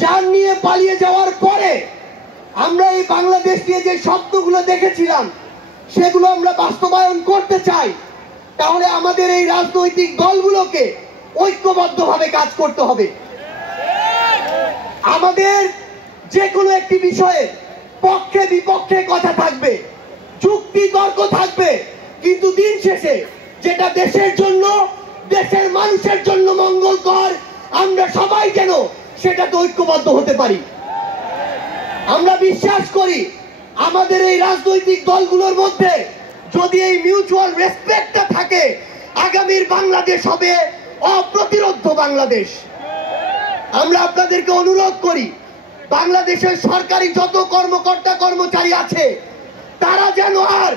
জান নিয়ে পালিয়ে যাওয়ার পরে আমরা এই বাংলাদেশ নিয়ে যে স্বপ্নগুলো দেখেছিলাম সেগুলো আমরা বাস্তবায়ন করতে চাই, তাহলে আমাদের এই রাজনৈতিক দলগুলোকে ঐক্যবদ্ধভাবে কাজ করতে হবে। আমাদের যে কোনো একটি বিষয়ে পক্ষে বিপক্ষে কথা থাকবে, যুক্তি তর্ক থাকবে, কিন্তু দিন শেষে যেটা দেশের জন্য, দেশের মানুষের জন্য মঙ্গলকর, আমরা সবাই যেন সেটাতে ঐক্যবদ্ধ হতে পারি। আমরা বিশ্বাস করি আমাদের এই রাজনৈতিক দলগুলোর মধ্যে যদি এই মিউচুয়াল রেসপেক্টটা থাকে, আগামীর বাংলাদেশ হবে অপ্রতিরোধ্য বাংলাদেশ। আমরা আপনাদেরকে অনুরোধ করি, বাংলাদেশের সরকারি যত কর্মকর্তা কর্মচারী আছে তারা যেন আর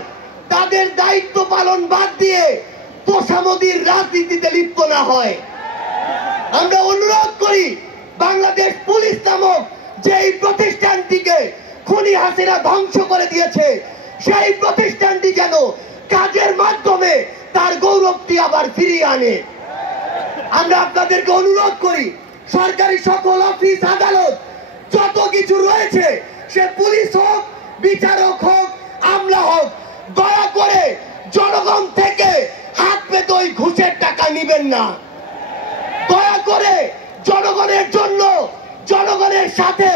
তাদের দায়িত্ব পালন বাদ দিয়ে তোষামোদীর রাজনীতিতে লিপ্ত না হয়। আমরা অনুরোধ করি বাংলাদেশ পুলিশ নামক যেই প্রতিষ্ঠানটিকে খুনি হাসিনা ধ্বংস করে দিয়েছে, সেই প্রতিষ্ঠানটি যেন কাজের মাধ্যমে তার গৌরবটি আবার ফিরিয়ে আনে। আমরা আপনাদেরকে অনুরোধ করি, সরকারি সকল অফিস আদালত যত কিছু রয়েছে, সে পুলিশ হোক, বিচারক হোক, আমলা হোক, দয়া করে জনগণ থেকে হাত পেতে ওই ঘুষের টাকা নিবেন না। দয়া করে জনগণের জন্য, জনগণের সাথে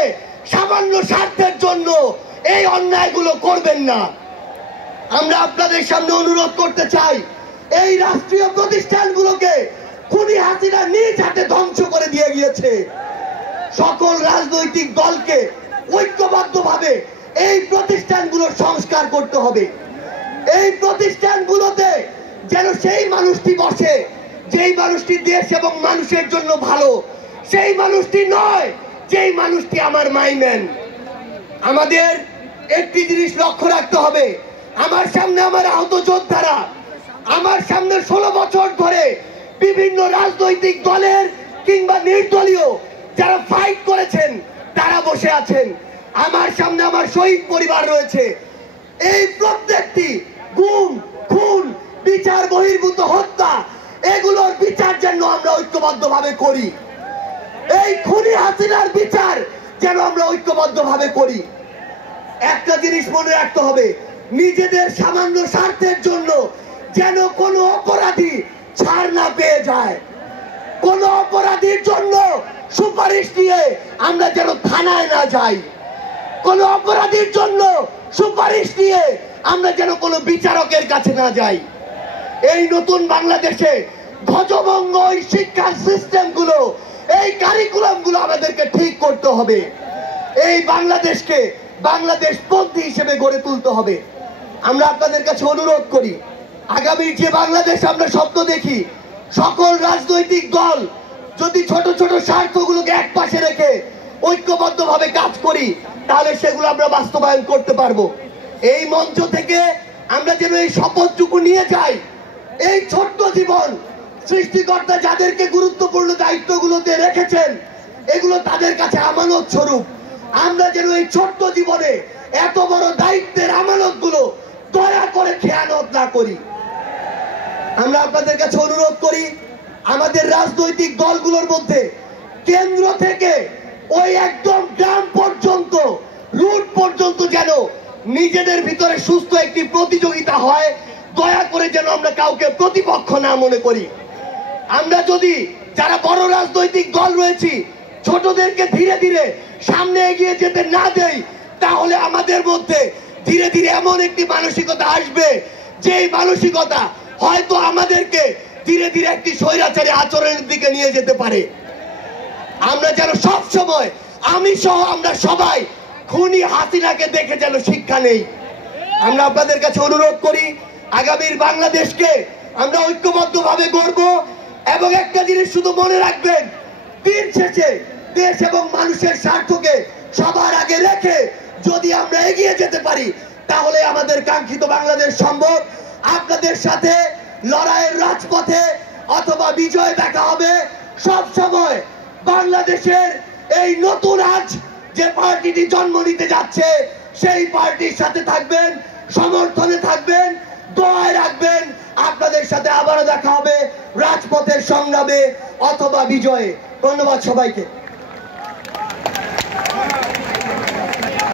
সামান্য স্বার্থের জন্য এই অন্যায়গুলো করবেন না। আমরা আপনাদের সামনে অনুরোধ করতে চাই, এই রাষ্ট্রীয় প্রতিষ্ঠানগুলোকে খুনি হাসিনা নিজ হাতে ধ্বংস করে দিয়ে গিয়েছে। সকল রাজনৈতিক দলকে ঐক্যবদ্ধভাবে এই প্রতিষ্ঠানগুলোর সংস্কার করতে হবে। এই প্রতিষ্ঠানগুলোতে যেন সেই মানুষটি বসে যেই মানুষটি দেশ এবং মানুষের জন্য ভালো, সেই মানুষটি নয় যেই মানুষটি আমার মাইম্যান। আমাদের একটি জিনিস লক্ষ্য রাখতে হবে, আমার সামনে আমার আহত যোদ্ধারা, আমার সামনে 16 বছর ধরে বিভিন্ন রাজনৈতিক দলের কিংবা নির্দলীয় যারা ফাইট করেছেন তারা বসে আছেন। আমার সামনে আমার শহীদ পরিবার রয়েছে। এই প্রত্যেকটি গুম, খুন, বিচার বহির্ভূত হত্যা, এগুলোর বিচার যেন আমরা ঐক্যবদ্ধভাবে করি। এই খুনি হাসিনার বিচার যেন আমরা ঐক্যবদ্ধভাবে করি। একটা জিনিস মনে রাখতে হবে, নিজেদের সামান্য স্বার্থের জন্য যেন কোনো অপরাধী ছাড় না পেয়ে যায়। কোন অপরাধীর জন্য সুপারিশ নিয়ে আমরা যেন থানায় না যাই। কোন অপরাধীর জন্য সুপারিশ নিয়ে আমরা যেন কোনো বিচারকের কাছে না যাই। এই নতুন বাংলাদেশে ধ্বজভঙ্গ এই শিক্ষার সিস্টেমগুলো, এই কারিকুলামগুলো আমাদেরকে ঠিক করতে হবে। এই বাংলাদেশকে বাংলাদেশপন্থী হিসেবে গড়ে তুলতে হবে। আমরা আপনাদের কাছে অনুরোধ করি, আগামীর যে বাংলাদেশ আমরা স্বপ্ন দেখি, সকল রাজনৈতিক দল যদি ছোট ছোট স্বার্থগুলোকে এক পাশে রেখে ঐক্যবদ্ধভাবে কাজ করি, তাহলে সেগুলো আমরা বাস্তবায়ন করতে পারবো। এই মঞ্চ থেকে আমরা যেন এই শপথটুকু নিয়ে যাই, এই ছোট্ট জীবন সৃষ্টিকর্তা যাদেরকে গুরুত্বপূর্ণ দায়িত্বগুলোতে রেখেছেন, এগুলো তাদের কাছে আমানত স্বরূপ। আমরা যেন এই ছোট্ট জীবনে এত বড় দায়িত্বের আমানতগুলো দয়া করে খেয়ানত না করি। আমরা আপনাদের কাছে অনুরোধ করি, আমাদের রাজনৈতিক দলগুলোর মধ্যে কেন্দ্র থেকে ওই একদম গ্রাম পর্যন্ত, রুট পর্যন্ত যেন নিজেদের ভিতরে সুস্থ একটি প্রতিযোগিতা হয়। দয়া করে যেন আমরা কাউকে প্রতিপক্ষ না মনে করি। আমরা যদি যারা বড় রাজনৈতিক দল রয়েছি, ছোটদেরকে ধীরে ধীরে সামনে এগিয়ে যেতে না দেই, তাহলে আমাদের মধ্যে ধীরে ধীরে এমন একটি মানসিকতা আসবে, যেই মানসিকতা হয়তো আমাদেরকে ধীরে ধীরে একটি স্বৈরাচারী আচরণের দিকে নিয়ে যেতে পারে। আমরা যেন সব সময়, আমি সহ আমরা সবাই খুনি হাসিনাকে দেখে যেন শিক্ষা নেই। আমরা আপনাদের কাছে অনুরোধ করি, আগামীর বাংলাদেশকে আমরা ঐক্যবদ্ধভাবে গড়ব। এবং একটা জিনিস শুধু মনে রাখবেন, দিন শেষে দেশ এবং মানুষের স্বার্থকে সবার আগে রেখে যদি আমরা এগিয়ে যেতে পারি, তাহলে আমাদের কাঙ্ক্ষিত বাংলাদেশ সম্ভব। আপনাদের সাথে লড়াইয়ের রাজপথে অথবা বিজয় দেখা হবে। সব সময় বাংলাদেশের এই নতুন আজ যে পার্টিটি জন্ম নিতে যাচ্ছে, সেই পার্টির সাথে থাকবেন, সমর্থনে থাকবেন, দোয়ায় রাখবেন। আপনাদের সাথে আবারও দেখা হবে রাজপথের সংগ্রামে অথবা বিজয়ে। ধন্যবাদ সবাইকে।